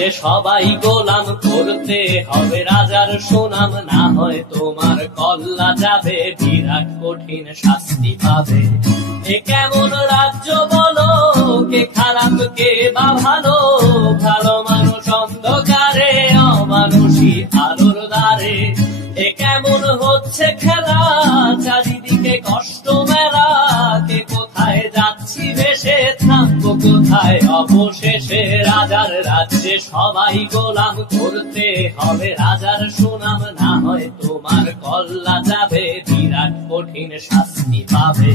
রাজ্যে সবাই গোলাম, করতে হবে রাজার সুনাম, না হয় তোমার কল্লা যাবে, বিরাট কঠিন শাস্তি পাবে। এ কেমন রাজ্য বলো, কে খারাপ কে বা ভালো, ভালো মানুষ অন্ধকারে, অমানুষী আলোর দ্বারে। এ কেমন হচ্ছে খেলা, চারিদিকে কষ্ট মেলা, কে কোথায় যাচ্ছি ভেসে, থামবো কোথায় অবশেষে। রাজার রাজ্যে সবাই গোলাম, করতে হবে রাজার সুনাম, না হয় তোমার কল্লা যাবে, বিরাট কঠিন শাস্তি পাবে।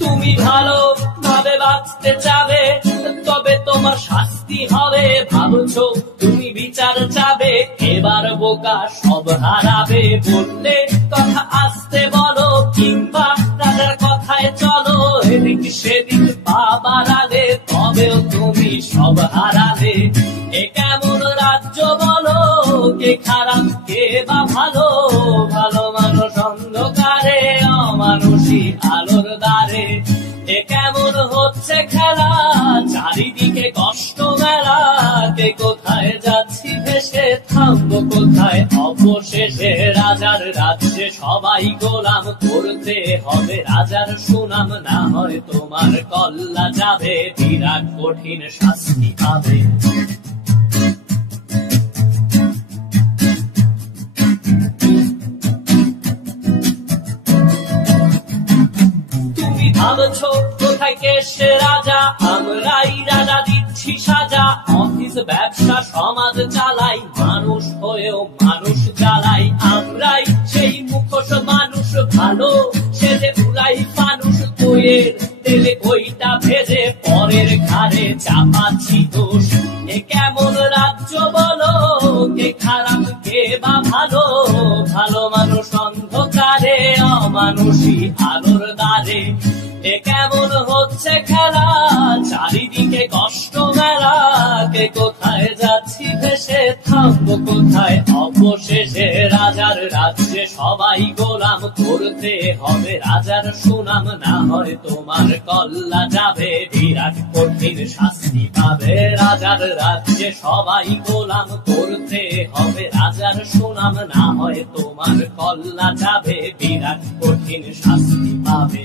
তুমি ভালো ভাবে বাঁচতে চাবে, তবে তোমার শাস্তি হবে, ভাবছো তুমি বিচার চাবে, এবার বোকা সব হারাবে। বললে কথা আসতে বলো, কিংবা রাজার কথায় চলো, এদিক সেদিক বাবার আগে, তবেও তুমি সব হারাবে। এ কেমন রাজ্য বলো, কে খারাপ কে বা ভালো, ভালো মানুষ অন্ধকারে, অমানুষী আলোর দ্বারে। এ কেমন হচ্ছে খেলা, চারিদিকে কষ্ট মেলা, কে কোথায় যাচ্ছি ভেসে, থামবো কোথায় অবশেষে। রাজার রাজ্যে সবাই গোলাম, করতে হবে রাজার সুনাম, না হয় তোমার কল্লা যাবে, বিরাট কঠিন শাস্তি পাবে। ভাবছো কোথায় কে সে রাজা, আমরাই রাজা দিচ্ছি সাজা, অফিস ব্যবসা সমাজ চালাই, মানুষ হয়েও মানুষ জ্বালাই। আমরাই সেই মুখোশ মানুষ ভালো, সেজে উড়াই মানুষ বইয়ের তেলে বইটা ভেজে, পরের ঘাড়ে চাপাচ্ছি দোষ। এ কেমন রাজ্য বলো, কে খারাপ কে বা ভালো, ভালো মানুষ অন্ধকারে, অমানুষী আলোর দ্বারে। এ কেমন হচ্ছে খেলা, চারিদিকে কষ্ট মেলা, কে কোথায় যাচ্ছি ভেসে, থামবো কোথায় অবশেষে। রাজার রাজ্যে সবাই গোলাম, করতে হবে রাজার সুনাম, না হয় তোমার কল্লা যাবে, বিরাট কঠিন শাস্তি পাবে। রাজার রাজ্যে সবাই গোলাম, করতে হবে রাজার সুনাম, না হয় তোমার কল্লা যাবে, বিরাট কঠিন শাস্তি পাবে।